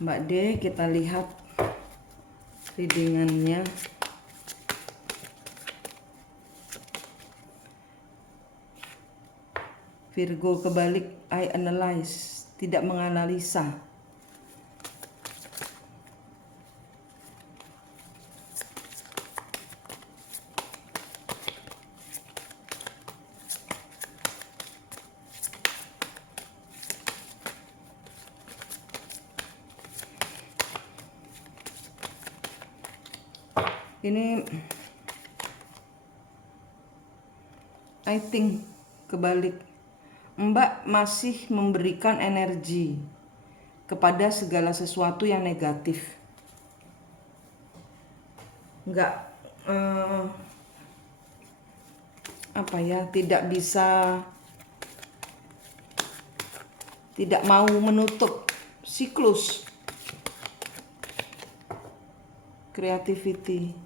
Mbak D, kita lihat readingannya. Virgo kebalik, I analyze, tidak menganalisa. Ini I think kebalik. Mbak masih memberikan energi kepada segala sesuatu yang negatif. Enggak tidak mau menutup siklus creativity,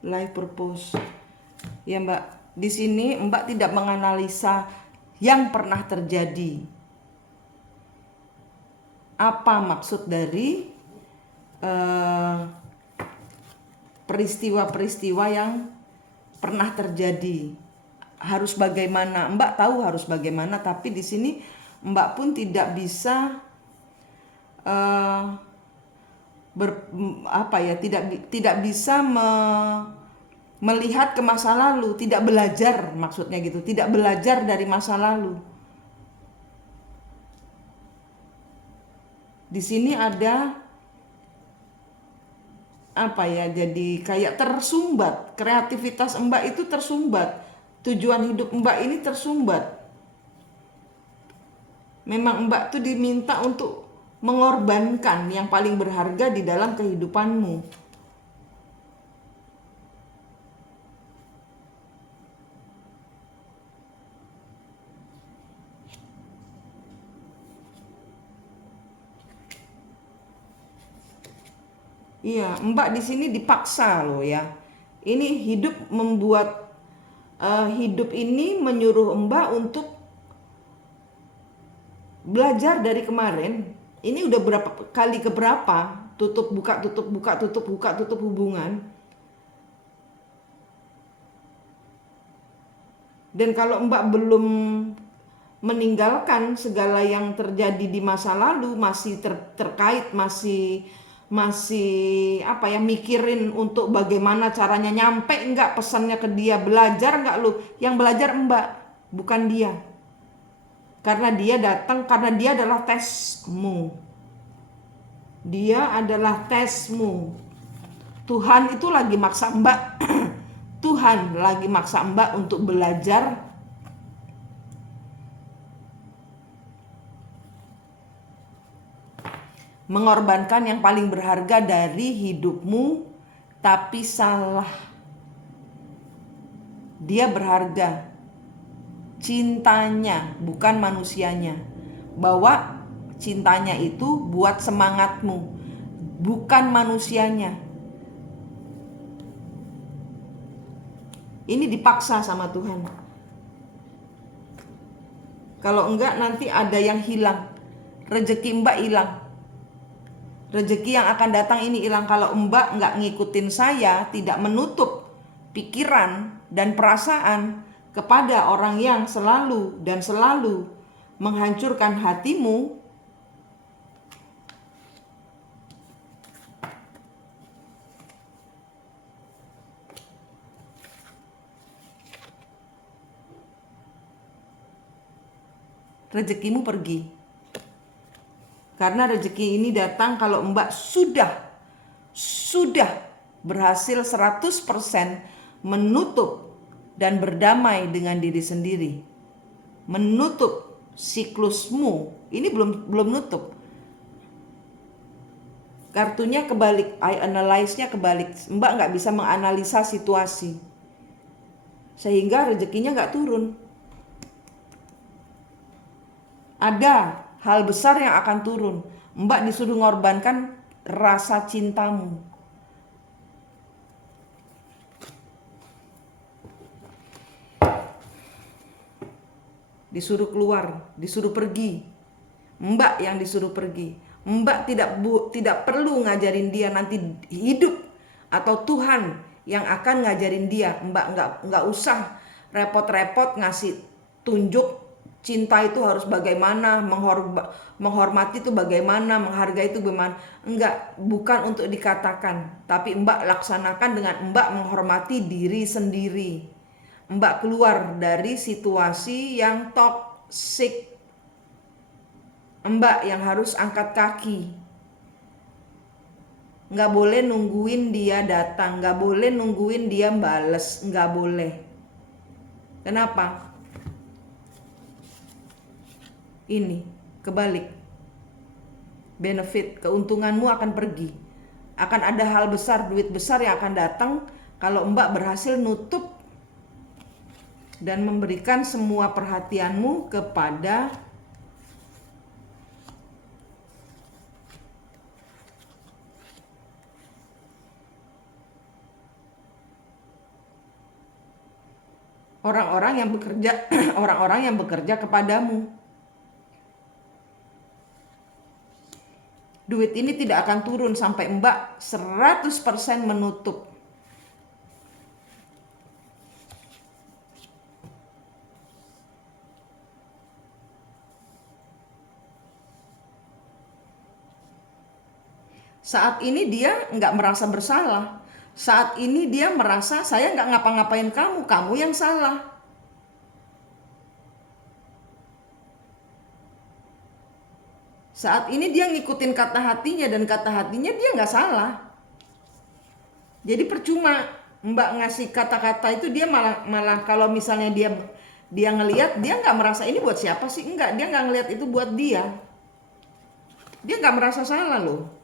life purpose. Ya Mbak, di sini Mbak tidak menganalisa yang pernah terjadi. Apa maksud dari peristiwa-peristiwa yang pernah terjadi? Harus bagaimana? Mbak tahu harus bagaimana, tapi di sini Mbak pun tidak bisa tidak bisa melihat ke masa lalu, tidak belajar, maksudnya gitu, tidak belajar dari masa lalu. Di sini ada jadi kayak tersumbat, kreativitas Mbak itu tersumbat, tujuan hidup Mbak ini tersumbat. Memang Mbak tuh diminta untuk mengorbankan yang paling berharga di dalam kehidupanmu. Iya, Mbak di sini dipaksa loh ya. Ini hidup membuat hidup ini menyuruh Mbak untuk belajar dari kemarin. Ini udah berapa kali keberapa tutup buka tutup buka tutup buka tutup hubungan. Dan kalau Mbak belum meninggalkan segala yang terjadi di masa lalu, masih terkait, masih mikirin untuk bagaimana caranya nyampe enggak pesannya ke dia, belajar enggak lu? Yang belajar Mbak, bukan dia. Karena dia datang, karena dia adalah tesmu. Dia adalah tesmu. Tuhan itu lagi maksa Mbak. Tuhan lagi maksa Mbak untuk belajar mengorbankan yang paling berharga dari hidupmu, tapi salah. Dia berharga, cintanya bukan manusianya. Bawa cintanya itu buat semangatmu, bukan manusianya. Ini dipaksa sama Tuhan. Kalau enggak nanti ada yang hilang, rezeki Mbak hilang. Rezeki yang akan datang ini hilang kalau Mbak nggak ngikutin saya, tidak menutup pikiran dan perasaan kepada orang yang selalu menghancurkan hatimu. Rezekimu pergi. Karena rezeki ini datang kalau Mbak sudah berhasil 100% menutup dan berdamai dengan diri sendiri. Menutup siklusmu. Ini belum nutup. Kartunya kebalik, I analyze-nya kebalik. Mbak nggak bisa menganalisa situasi. Sehingga rezekinya nggak turun. Ada hal besar yang akan turun. Mbak disuruh mengorbankan rasa cintamu. disuruh keluar, disuruh pergi. Mbak yang disuruh pergi. Mbak tidak perlu ngajarin dia nanti hidup, atau Tuhan yang akan ngajarin dia. Mbak nggak usah repot-repot ngasih tunjuk cinta itu harus bagaimana, menghormati itu bagaimana, menghargai itu bagaimana. Enggak, bukan untuk dikatakan, tapi Mbak laksanakan dengan Mbak menghormati diri sendiri. Mbak keluar dari situasi yang toksik. Mbak yang harus angkat kaki. Nggak boleh nungguin dia datang, nggak boleh nungguin dia bales, nggak boleh. Kenapa? Ini kebalik. Benefit, keuntunganmu akan pergi. Akan ada hal besar, duit besar yang akan datang kalau Mbak berhasil nutup dan memberikan semua perhatianmu kepada orang-orang yang bekerja orang-orang yang bekerja kepadamu. Duit ini tidak akan turun sampai Mbak 100% menutup. Saat ini dia nggak merasa bersalah. Saat ini dia merasa saya nggak ngapa-ngapain kamu, kamu yang salah. Saat ini dia ngikutin kata hatinya, dan kata hatinya dia nggak salah. Jadi percuma Mbak ngasih kata-kata itu, dia malah kalau misalnya dia ngelihat, dia nggak merasa ini buat siapa sih, enggak, dia nggak ngelihat itu buat dia nggak merasa salah loh.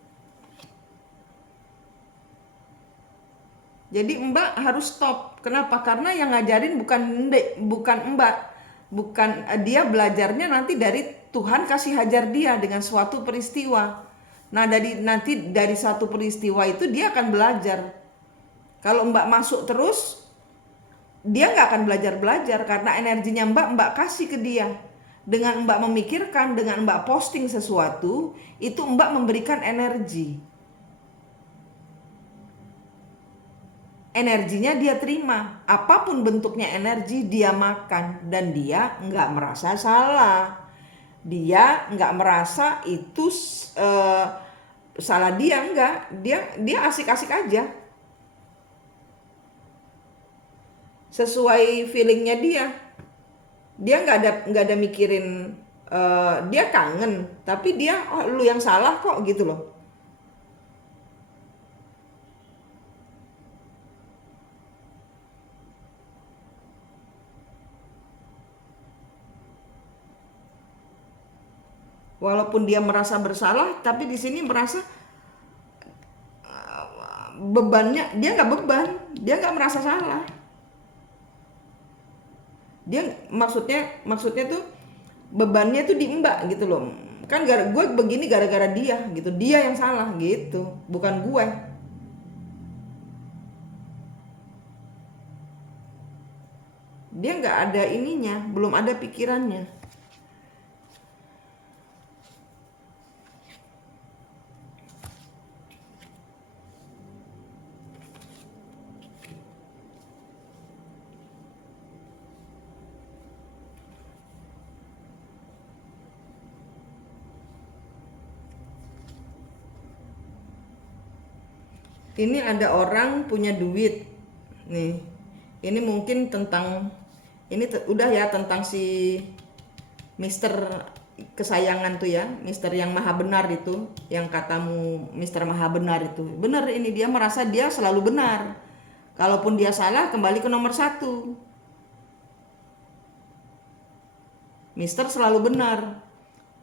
Jadi Mbak harus stop. Kenapa? Karena yang ngajarin bukan Mbak, bukan dia, belajarnya nanti dari Tuhan kasih hajar dia dengan suatu peristiwa. Nah, nanti dari satu peristiwa itu dia akan belajar. Kalau Mbak masuk terus, dia nggak akan belajar karena energinya Mbak kasih ke dia. Dengan Mbak memikirkan, dengan Mbak posting sesuatu, itu Mbak memberikan energi. Energinya dia terima, apapun bentuknya energi dia makan, dan dia nggak merasa salah. Dia nggak merasa itu salah dia, enggak. Dia asik-asik aja, sesuai feelingnya dia. Dia nggak ada mikirin dia kangen, tapi dia lu yang salah kok gitu loh. Walaupun dia merasa bersalah, tapi di sini merasa bebannya, dia nggak beban, dia nggak merasa salah. Dia maksudnya tuh bebannya tuh di Mbak gitu loh. Kan gue begini gara-gara dia gitu, dia yang salah gitu, bukan gue. Dia nggak ada ininya, belum ada pikirannya. Ini ada orang punya duit nih. Ini mungkin tentang ini udah ya, tentang si Mister kesayangan tuh ya, Mister yang maha benar itu, yang katamu Mister maha benar itu. Benar, ini dia merasa dia selalu benar. Kalaupun dia salah, kembali ke nomor 1. Mister selalu benar.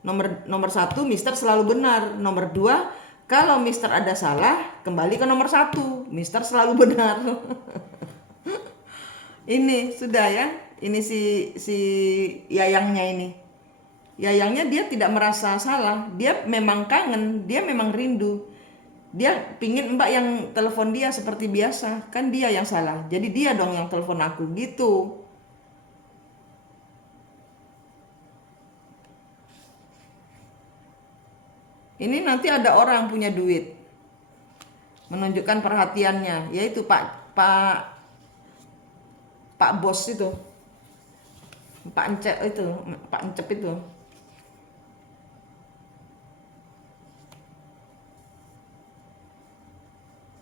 Nomor 1, Mister selalu benar. Nomor 2, kalau Mister ada salah, kembali ke nomor 1. Mister selalu benar. Ini sudah ya. Ini si Yayangnya ini. Yayangnya dia tidak merasa salah. Dia memang kangen, dia memang rindu. Dia pingin Mbak yang telepon dia seperti biasa. Kan dia yang salah, jadi dia dong yang telepon aku gitu. Ini nanti ada orang yang punya duit, menunjukkan perhatiannya, yaitu Pak Pak Pak Bos itu, Pak Encep itu, Pak Encep itu.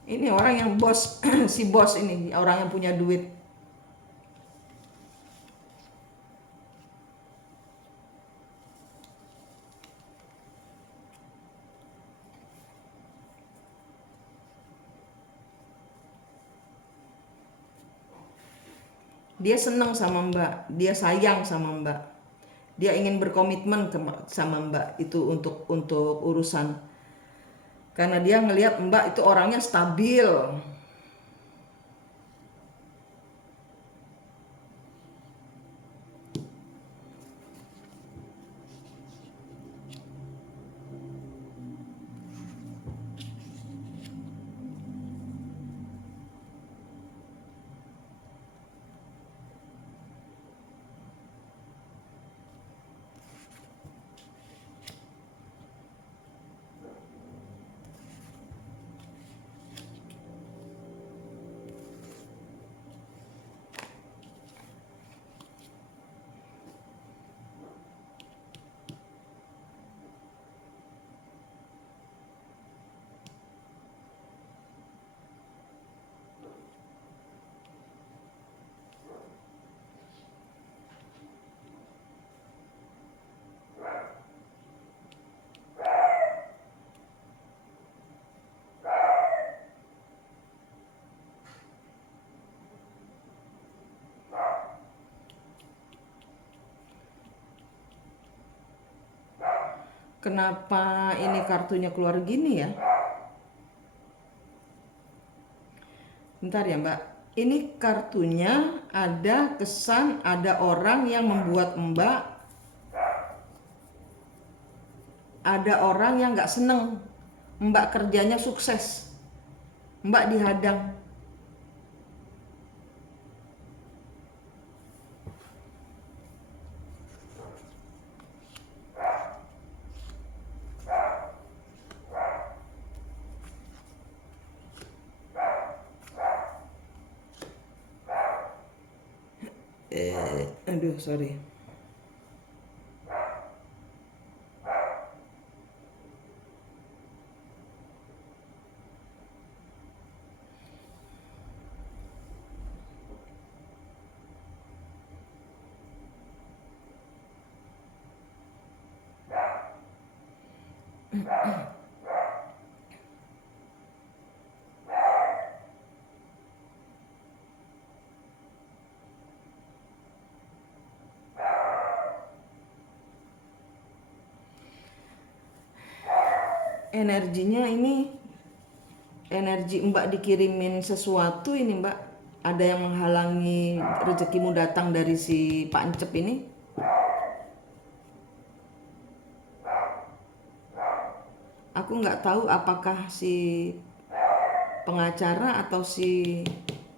Ini orang yang bos, si bos ini, orang yang punya duit. Dia senang sama Mbak, dia sayang sama Mbak. Dia ingin berkomitmen sama Mbak itu untuk urusan. Karena dia ngelihat Mbak itu orangnya stabil. Kenapa ini kartunya keluar gini ya? Bentar ya Mbak. Ini kartunya ada kesan ada orang yang membuat Mbak, ada orang yang nggak seneng Mbak kerjanya sukses. Mbak dihadang. Aduh, sorry. Energinya ini, energi Mbak dikirimin sesuatu ini Mbak. Ada yang menghalangi rezekimu datang dari si Pak Encep ini. Aku nggak tahu apakah si pengacara atau si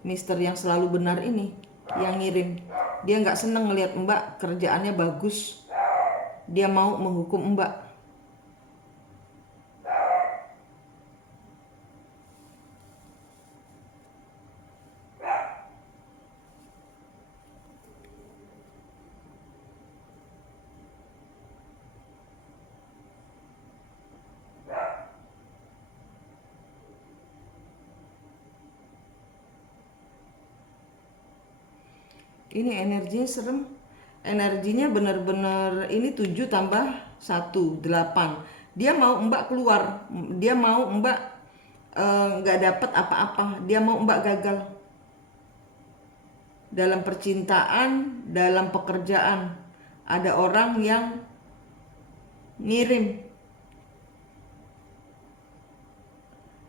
Mister yang selalu benar ini yang ngirim. Dia nggak seneng ngelihat Mbak kerjaannya bagus. Dia mau menghukum Mbak. Ini energinya serem. Energinya benar-benar ini 7 tambah 1 8. Dia mau Mbak keluar. Dia mau Mbak nggak dapat apa-apa. Dia mau Mbak gagal dalam percintaan, dalam pekerjaan. Ada orang yang ngirim.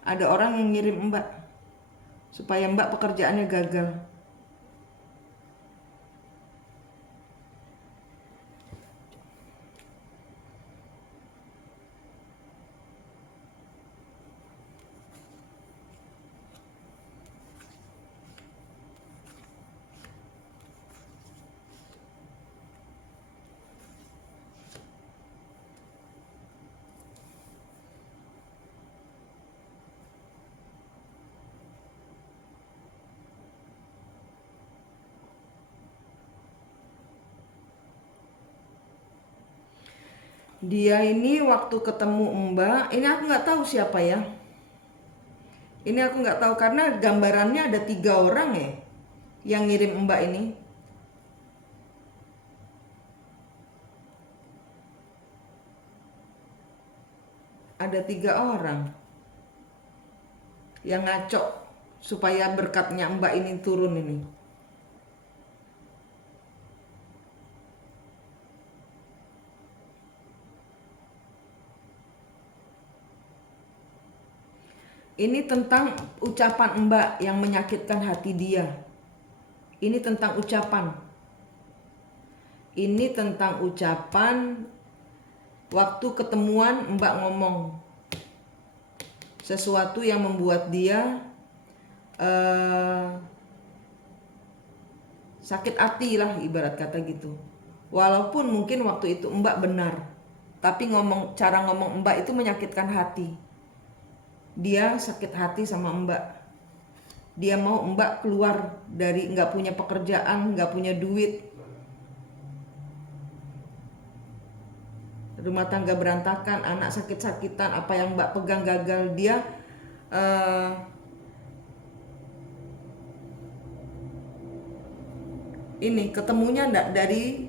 Ada orang yang ngirim Mbak supaya Mbak pekerjaannya gagal. Dia ini waktu ketemu Mbak, ini aku nggak tahu siapa ya. Ini aku nggak tahu karena gambarannya ada 3 orang ya yang ngirim Mbak ini. Ada 3 orang yang ngacok supaya berkatnya Mbak ini turun ini. Ini tentang ucapan Mbak yang menyakitkan hati dia. Ini tentang ucapan. Ini tentang ucapan waktu ketemuan Mbak ngomong sesuatu yang membuat dia sakit hati lah, ibarat kata gitu. Walaupun mungkin waktu itu Mbak benar, tapi cara ngomong Mbak itu menyakitkan hati. Dia sakit hati sama Mbak. Dia mau Mbak keluar dari nggak punya pekerjaan, nggak punya duit, rumah tangga berantakan, anak sakit-sakitan, apa yang Mbak pegang gagal. Dia ini ketemunya ndak dari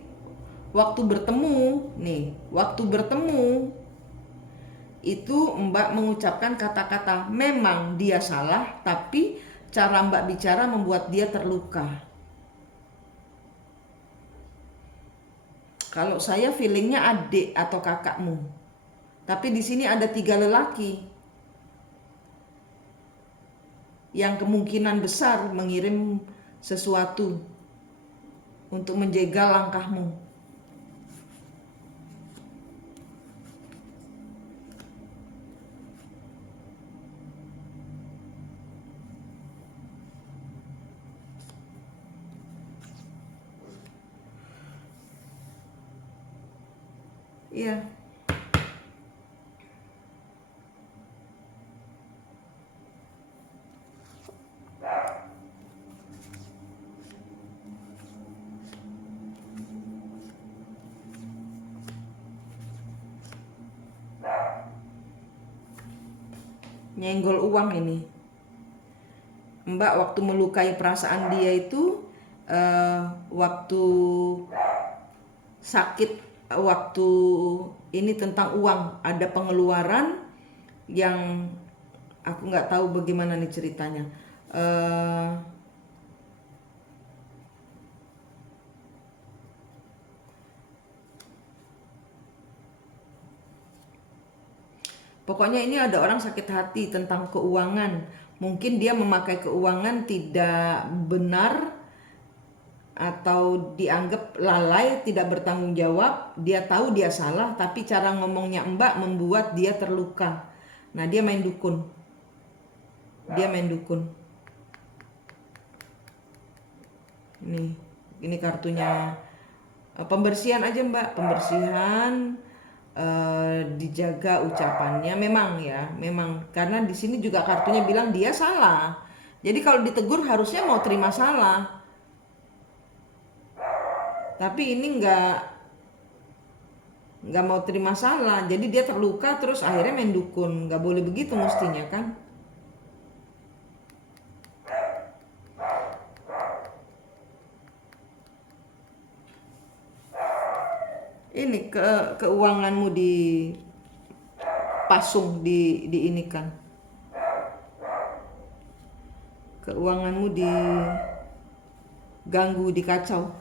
waktu bertemu nih, waktu bertemu itu Mbak mengucapkan kata-kata memang dia salah, tapi cara Mbak bicara membuat dia terluka. Kalau saya feelingnya adik atau kakakmu, tapi di sini ada 3 lelaki yang kemungkinan besar mengirim sesuatu untuk menjegal langkahmu. Iya. Nyenggol uang ini. Mbak waktu melukai perasaan dia itu waktu sakit, waktu ini tentang uang, ada pengeluaran yang aku nggak tahu bagaimana nih ceritanya. Pokoknya ini ada orang sakit hati tentang keuangan. Mungkin dia memakai keuangan tidak benar atau dianggap lalai, tidak bertanggung jawab. Dia tahu dia salah, tapi cara ngomongnya Mbak membuat dia terluka. Nah, dia main dukun. Dia main dukun. Ini kartunya. Pembersihan aja Mbak, pembersihan, dijaga ucapannya. Memang ya, memang karena di sini juga kartunya bilang dia salah. Jadi kalau ditegur harusnya mau terima salah. Tapi ini nggak mau terima salah, jadi dia terluka terus akhirnya main dukun. Nggak boleh begitu mestinya kan. Ini keuanganmu dipasung, diinikan. Keuanganmu diganggu, dikacau.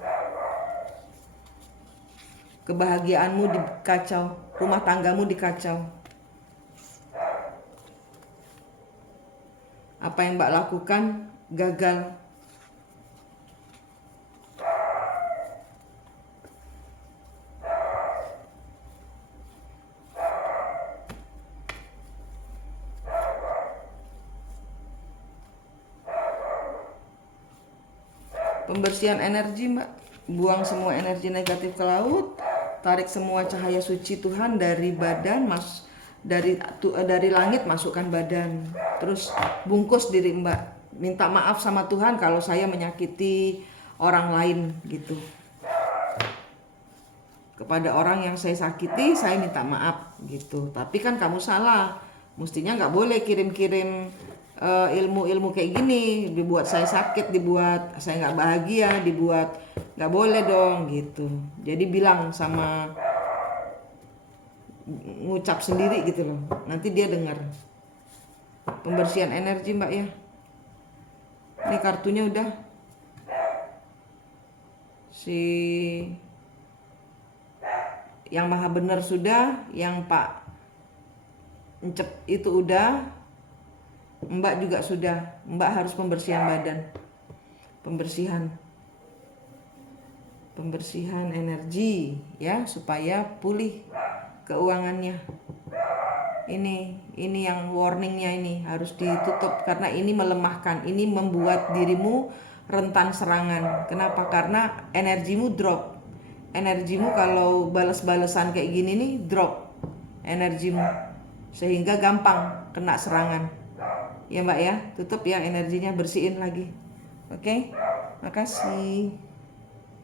Kebahagiaanmu dikacau, rumah tanggamu dikacau. Apa yang Mbak lakukan gagal. Pembersihan energi Mbak, buang semua energi negatif ke laut, tarik semua cahaya suci Tuhan dari badan, dari langit masukkan badan, terus bungkus diri Mbak, minta maaf sama Tuhan kalau saya menyakiti orang lain gitu. kepada orang yang saya sakiti, saya minta maaf gitu. Tapi kan kamu salah, mestinya nggak boleh kirim-kirim ilmu-ilmu kayak gini, dibuat saya sakit, dibuat saya nggak bahagia, dibuat nggak boleh dong gitu. Jadi bilang sama, ngucap sendiri gitu loh, nanti dia dengar. Pembersihan energi Mbak ya, ini kartunya udah, si yang maha benar sudah, yang Pak Encep itu udah, Mbak juga sudah. Mbak harus pembersihan badan, pembersihan energi ya, supaya pulih keuangannya. Ini yang warningnya, ini harus ditutup karena ini melemahkan, ini membuat dirimu rentan serangan. Kenapa? Karena energimu drop. Energimu kalau balas-balasan kayak gini nih, drop energimu, sehingga gampang kena serangan. Ya Mbak ya, tutup ya energinya, bersihin lagi. Oke, makasih.